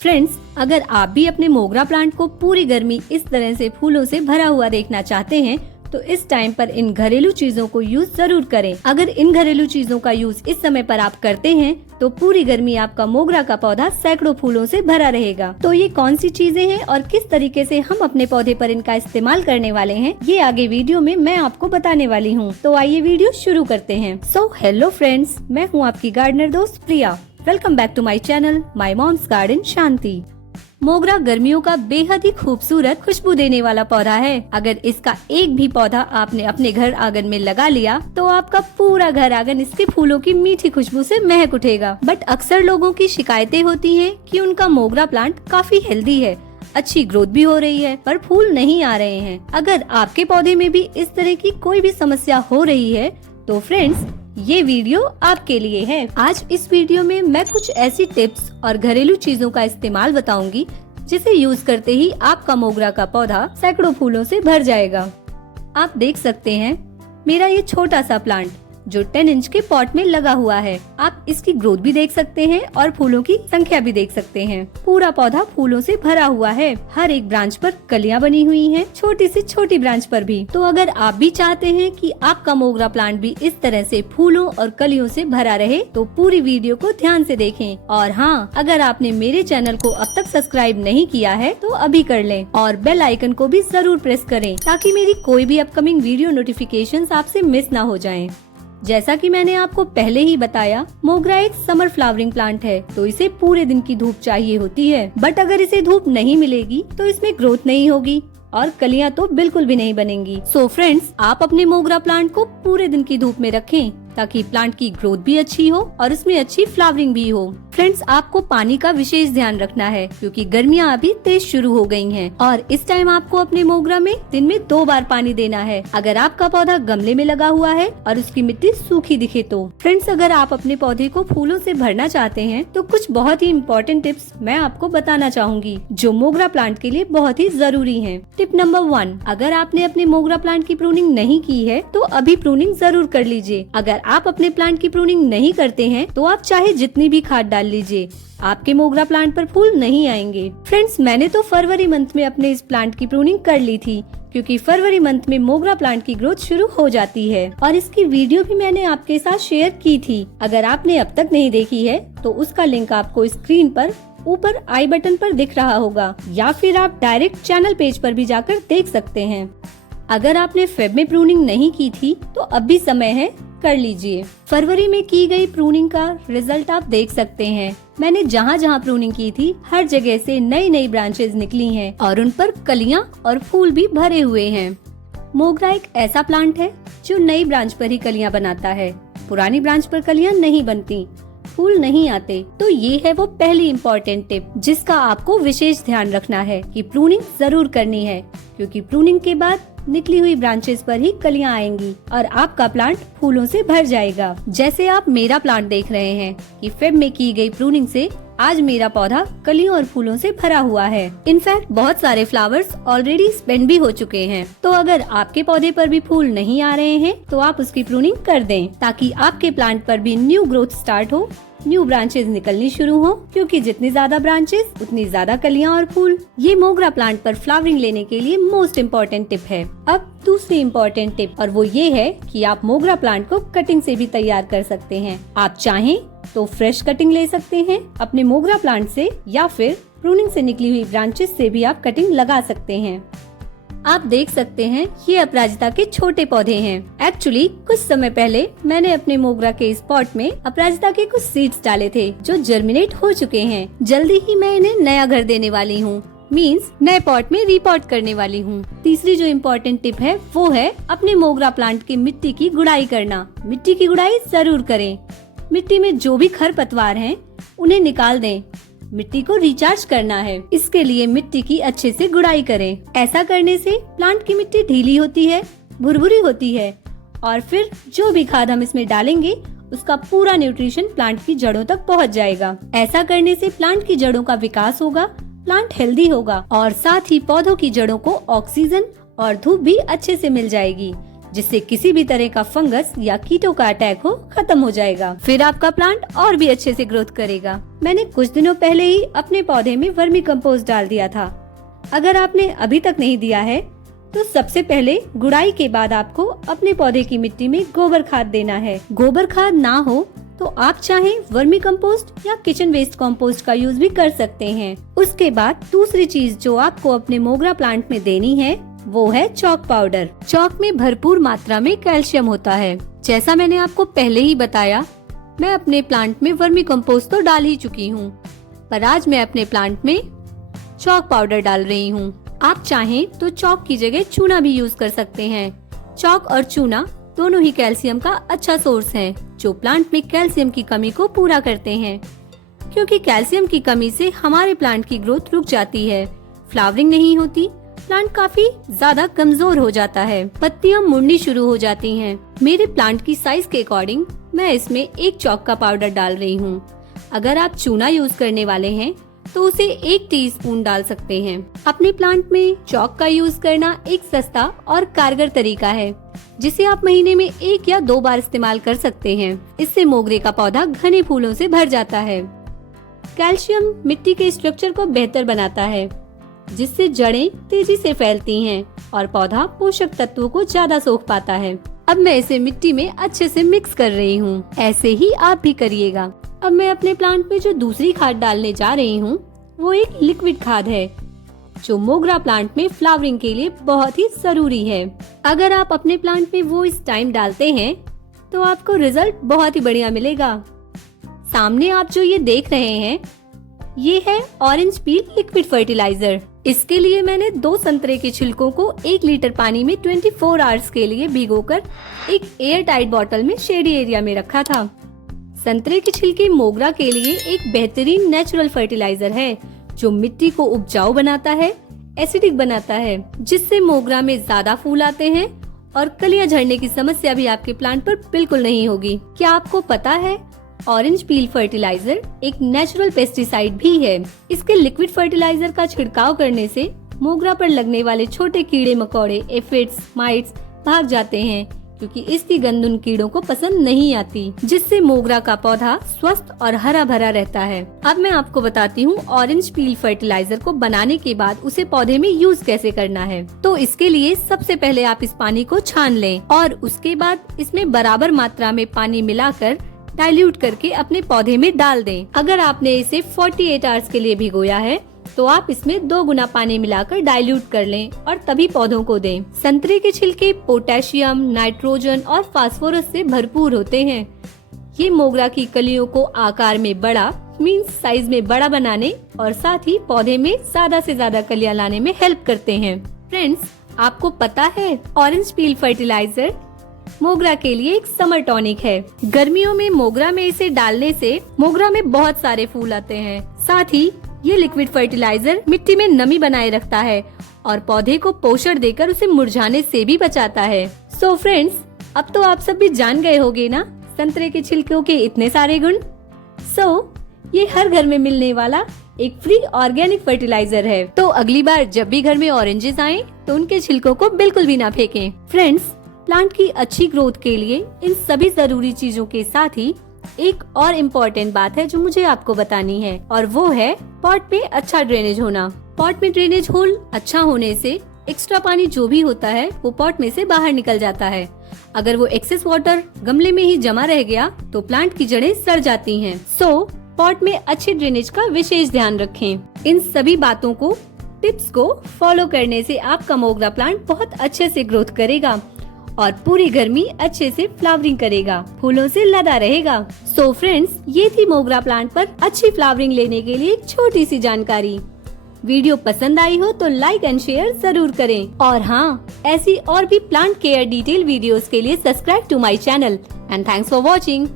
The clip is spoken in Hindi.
फ्रेंड्स, अगर आप भी अपने मोगरा प्लांट को पूरी गर्मी इस तरह से फूलों से भरा हुआ देखना चाहते हैं तो इस टाइम पर इन घरेलू चीजों को यूज जरूर करें। अगर इन घरेलू चीजों का यूज इस समय पर आप करते हैं तो पूरी गर्मी आपका मोगरा का पौधा सैकड़ों फूलों से भरा रहेगा। तो ये कौन सी चीजें हैं और किस तरीके से हम अपने पौधे पर इनका इस्तेमाल करने वाले हैं, ये आगे वीडियो में मैं आपको बताने वाली हूँ। तो आइए वीडियो शुरू करते हैं। सो हेलो फ्रेंड्स, मैं हूँ आपकी गार्डनर दोस्त Priya. Welcome back to my channel my mom's garden Shanti. मोगरा गर्मियों का बेहद ही खूबसूरत खुशबू देने वाला पौधा है। अगर इसका एक भी पौधा आपने अपने घर आंगन में लगा लिया तो आपका पूरा घर आंगन इसके फूलों की मीठी खुशबू से महक उठेगा। बट अक्सर लोगों की शिकायतें होती हैं कि उनका मोगरा प्लांट काफी हेल्दी है, अच्छी ग्रोथ भी हो रही है, पर फूल नहीं आ रहे हैं। अगर आपके पौधे में भी इस तरह की कोई भी समस्या हो रही है तो फ्रेंड्स, ये वीडियो आपके लिए है। आज इस वीडियो में मैं कुछ ऐसी टिप्स और घरेलू चीजों का इस्तेमाल बताऊंगी जिसे यूज करते ही आपका मोगरा का पौधा सैकड़ों फूलों से भर जाएगा। आप देख सकते हैं मेरा ये छोटा सा प्लांट जो 10 इंच के पॉट में लगा हुआ है। आप इसकी ग्रोथ भी देख सकते हैं और फूलों की संख्या भी देख सकते हैं। पूरा पौधा फूलों से भरा हुआ है। हर एक ब्रांच पर कलियां बनी हुई हैं, छोटी से छोटी ब्रांच पर भी। तो अगर आप भी चाहते हैं कि आपका मोगरा प्लांट भी इस तरह से फूलों और कलियों से भरा रहे तो पूरी वीडियो को ध्यान से देखें। और हाँ, अगर आपने मेरे चैनल को अब तक सब्सक्राइब नहीं किया है तो अभी कर लें और बेल आइकन को भी जरूर प्रेस करें ताकि मेरी कोई भी अपकमिंग वीडियो नोटिफिकेशंस आपसे मिस ना हो जाएं। जैसा कि मैंने आपको पहले ही बताया, मोगरा एक समर फ्लावरिंग प्लांट है तो इसे पूरे दिन की धूप चाहिए होती है। बट अगर इसे धूप नहीं मिलेगी तो इसमें ग्रोथ नहीं होगी और कलियां तो बिल्कुल भी नहीं बनेंगी। सो फ्रेंड्स, आप अपने मोगरा प्लांट को पूरे दिन की धूप में रखें ताकि प्लांट की ग्रोथ भी अच्छी हो और उसमें अच्छी फ्लावरिंग भी हो। फ्रेंड्स, आपको पानी का विशेष ध्यान रखना है क्योंकि गर्मियां अभी तेज शुरू हो गई हैं और इस टाइम आपको अपने मोगरा में दिन में 2 बार पानी देना है। अगर आपका पौधा गमले में लगा हुआ है और उसकी मिट्टी सूखी दिखे तो। फ्रेंड्स, अगर आप अपने पौधे को फूलों से भरना चाहते हैं तो कुछ बहुत ही इम्पोर्टेंट टिप्स मैं आपको बताना चाहूंगी जो मोगरा प्लांट के लिए बहुत ही जरूरी है। टिप नंबर 1, अगर आपने अपने मोगरा प्लांट की प्रूनिंग नहीं की है तो अभी प्रूनिंग जरूर कर लीजिए। अगर आप अपने प्लांट की प्रूनिंग नहीं करते हैं तो आप चाहे जितनी भी खाद डाल लीजिए, आपके मोगरा प्लांट पर फूल नहीं आएंगे। फ्रेंड्स, मैंने तो फरवरी मंथ में अपने इस प्लांट की प्रूनिंग कर ली थी क्योंकि फरवरी मंथ में मोगरा प्लांट की ग्रोथ शुरू हो जाती है और इसकी वीडियो भी मैंने आपके साथ शेयर की थी। अगर आपने अब तक नहीं देखी है तो उसका लिंक आपको स्क्रीन पर ऊपर आई बटन पर दिख रहा होगा या फिर आप डायरेक्ट चैनल पेज पर भी जाकर देख सकते हैं। अगर आपने फेब में प्रूनिंग नहीं की थी तो अब भी समय है, कर लीजिए। फरवरी में की गई प्रूनिंग का रिजल्ट आप देख सकते हैं। मैंने जहाँ जहाँ प्रूनिंग की थी हर जगह से नई नई ब्रांचेस निकली हैं और उन पर कलियां और फूल भी भरे हुए हैं। मोगरा एक ऐसा प्लांट है जो नई ब्रांच पर ही कलियां बनाता है, पुरानी ब्रांच पर कलियां नहीं बनती, फूल नहीं आते। तो ये है वो पहली इम्पोर्टेंट टिप जिसका आपको विशेष ध्यान रखना है कि प्रूनिंग जरूर करनी है क्योंकि प्रूनिंग के बाद निकली हुई ब्रांचेस पर ही कलियां आएंगी और आपका प्लांट फूलों से भर जाएगा। जैसे आप मेरा प्लांट देख रहे हैं कि फेब में की गई प्रूनिंग से आज मेरा पौधा कलियों और फूलों से भरा हुआ है। इनफैक्ट बहुत सारे फ्लावर्स ऑलरेडी स्पेंड भी हो चुके हैं। तो अगर आपके पौधे पर भी फूल नहीं आ रहे हैं तो आप उसकी प्रूनिंग कर दें ताकि आपके प्लांट पर भी न्यू ग्रोथ स्टार्ट हो, न्यू ब्रांचेस निकलनी शुरू हो क्योंकि जितनी ज्यादा ब्रांचेस उतनी ज्यादा कलियां और फूल। ये मोगरा प्लांट पर फ्लावरिंग लेने के लिए मोस्ट इम्पोर्टेंट टिप है। अब दूसरी इम्पोर्टेंट टिप और वो ये है कि आप मोगरा प्लांट को कटिंग से भी तैयार कर सकते हैं। आप चाहें तो फ्रेश कटिंग ले सकते हैं अपने मोगरा प्लांट से या फिर प्रूनिंग से निकली हुई ब्रांचेस से भी आप कटिंग लगा सकते हैं। आप देख सकते हैं ये अपराजिता के छोटे पौधे हैं। एक्चुअली कुछ समय पहले मैंने अपने मोगरा के इस पॉट में अपराजिता के कुछ सीड्स डाले थे जो जर्मिनेट हो चुके हैं। जल्दी ही मैं इन्हें नया घर देने वाली हूँ, मीन्स नए पॉट में रिपॉट करने वाली हूँ। तीसरी जो इम्पोर्टेंट टिप है वो है अपने मोगरा प्लांट की मिट्टी की गुड़ाई करना। मिट्टी की गुड़ाई जरूर करें। मिट्टी में जो भी खरपतवार हैं उन्हें निकाल दें। मिट्टी को रिचार्ज करना है, इसके लिए मिट्टी की अच्छे से गुड़ाई करें। ऐसा करने से प्लांट की मिट्टी ढीली होती है, भुरभुरी होती है और फिर जो भी खाद हम इसमें डालेंगे उसका पूरा न्यूट्रिशन प्लांट की जड़ों तक पहुंच जाएगा। ऐसा करने से प्लांट की जड़ों का विकास होगा, प्लांट हेल्दी होगा और साथ ही पौधों की जड़ों को ऑक्सीजन और धूप भी अच्छे से मिल जाएगी जिससे किसी भी तरह का फंगस या कीटों का अटैक हो खत्म हो जाएगा। फिर आपका प्लांट और भी अच्छे से ग्रोथ करेगा। मैंने कुछ दिनों पहले ही अपने पौधे में वर्मी कंपोस्ट डाल दिया था। अगर आपने अभी तक नहीं दिया है तो सबसे पहले गुड़ाई के बाद आपको अपने पौधे की मिट्टी में गोबर खाद देना है। गोबर खाद ना हो तो आप चाहें वर्मी कंपोस्ट या किचन वेस्ट कंपोस्ट का यूज भी कर सकते हैं। उसके बाद दूसरी चीज जो आपको अपने मोगरा प्लांट में देनी है वो है चॉक पाउडर। चॉक में भरपूर मात्रा में कैल्शियम होता है। जैसा मैंने आपको पहले ही बताया, मैं अपने प्लांट में वर्मी कंपोस्ट तो डाल ही चुकी हूँ, पर आज मैं अपने प्लांट में चॉक पाउडर डाल रही हूँ। आप चाहें तो चॉक की जगह चूना भी यूज कर सकते हैं। चॉक और चूना दोनों ही कैल्शियम का अच्छा सोर्स है, जो प्लांट में कैल्शियम की कमी को पूरा करते हैं। क्योंकि कैल्शियम की कमी से हमारे प्लांट की ग्रोथ रुक जाती है, फ्लावरिंग नहीं होती, प्लांट काफी ज्यादा कमजोर हो जाता है, पत्तियां मुड़नी शुरू हो जाती हैं। मेरे प्लांट की साइज के अकॉर्डिंग मैं इसमें 1 चॉक का पाउडर डाल रही हूँ। अगर आप चूना यूज करने वाले हैं तो उसे 1 टीस्पून डाल सकते हैं। अपने प्लांट में चॉक का यूज करना एक सस्ता और कारगर तरीका है, जिसे आप महीने में 1 या 2 बार इस्तेमाल कर सकते हैं। इससे मोगरे का पौधा घने फूलों से भर जाता है। कैल्शियम मिट्टी के स्ट्रक्चर को बेहतर बनाता है, जिससे जड़ें तेजी से फैलती हैं और पौधा पोषक तत्वों को ज्यादा सोख पाता है। अब मैं इसे मिट्टी में अच्छे से मिक्स कर रही हूँ। ऐसे ही आप भी करिएगा। अब मैं अपने प्लांट में जो दूसरी खाद डालने जा रही हूँ वो एक लिक्विड खाद है, जो मोगरा प्लांट में फ्लावरिंग के लिए बहुत ही जरूरी है। अगर आप अपने प्लांट में वो इस टाइम डालते हैं तो आपको रिजल्ट बहुत ही बढ़िया मिलेगा। सामने आप जो ये देख रहे हैं ये है ऑरेंज पील लिक्विड फर्टिलाइजर। इसके लिए मैंने 2 संतरे के छिलकों को 1 लीटर पानी में 24 आवर्स के लिए भिगोकर एक एयर टाइट बॉटल में शेडी एरिया में रखा था। संतरे के छिलके मोगरा के लिए एक बेहतरीन नेचुरल फर्टिलाइजर है, जो मिट्टी को उपजाऊ बनाता है, एसिडिक बनाता है, जिससे मोगरा में ज्यादा फूल आते हैं और कलियां झड़ने की समस्या भी आपके प्लांट पर बिल्कुल नहीं होगी। क्या आपको पता है ऑरेंज पील फर्टिलाइजर एक नेचुरल पेस्टिसाइड भी है। इसके लिक्विड फर्टिलाइजर का छिड़काव करने से मोगरा पर लगने वाले छोटे कीड़े मकोड़े, एफिड्स, माइट्स भाग जाते हैं, क्योंकि इसकी गंध उन कीड़ों को पसंद नहीं आती, जिससे मोगरा का पौधा स्वस्थ और हरा भरा रहता है। अब मैं आपको बताती हूँ ऑरेंज पील फर्टिलाइजर को बनाने के बाद उसे पौधे में यूज कैसे करना है। तो इसके लिए सबसे पहले आप इस पानी को छान लें और उसके बाद इसमें बराबर मात्रा में पानी मिलाकर डाइल्यूट करके अपने पौधे में डाल दें। अगर आपने इसे 48 आवर्स के लिए भिगोया है तो आप इसमें 2 गुना पानी मिलाकर डाइल्यूट कर लें और तभी पौधों को दें। संतरे के छिलके पोटेशियम, नाइट्रोजन और फास्फोरस से भरपूर होते हैं। ये मोगरा की कलियों को आकार में बड़ा मीन्स साइज में बड़ा बनाने और साथ ही पौधे में ज्यादा से ज्यादा कलियां लाने में हेल्प करते हैं। फ्रेंड्स, आपको पता है ऑरेंज पील फर्टिलाइजर मोगरा के लिए एक समर टॉनिक है। गर्मियों में मोगरा में इसे डालने से मोगरा में बहुत सारे फूल आते हैं। साथ ही ये लिक्विड फर्टिलाइजर मिट्टी में नमी बनाए रखता है और पौधे को पोषण देकर उसे मुरझाने से भी बचाता है। सो फ्रेंड्स, अब तो आप सब भी जान गए होंगे ना संतरे के छिलकों के इतने सारे गुण। ये हर घर में मिलने वाला एक फ्री ऑर्गेनिक फर्टिलाइजर है। तो अगली बार जब भी घर में ऑरेंजेस आए तो उनके छिलकों को बिल्कुल भी ना फेंकें। फ्रेंड्स, प्लांट की अच्छी ग्रोथ के लिए इन सभी जरूरी चीजों के साथ ही एक और इम्पोर्टेंट बात है जो मुझे आपको बतानी है, और वो है पॉट में अच्छा ड्रेनेज होना। पॉट में ड्रेनेज होल अच्छा होने से एक्स्ट्रा पानी जो भी होता है वो पॉट में से बाहर निकल जाता है। अगर वो एक्सेस वाटर गमले में ही जमा रह गया तो प्लांट की जड़ें सड़ जाती हैं। पॉट में अच्छे ड्रेनेज का विशेष ध्यान रखें। इन सभी बातों को, टिप्स को फॉलो करने से आपका मोगरा प्लांट बहुत अच्छे से ग्रोथ करेगा और पूरी गर्मी अच्छे से फ्लावरिंग करेगा, फूलों से लदा रहेगा। फ्रेंड्स, ये थी मोगरा प्लांट पर अच्छी फ्लावरिंग लेने के लिए एक छोटी सी जानकारी। वीडियो पसंद आई हो तो लाइक एंड शेयर जरूर करें। और हाँ, ऐसी और भी प्लांट केयर डिटेल वीडियोस के लिए subscribe to my channel and thanks for watching.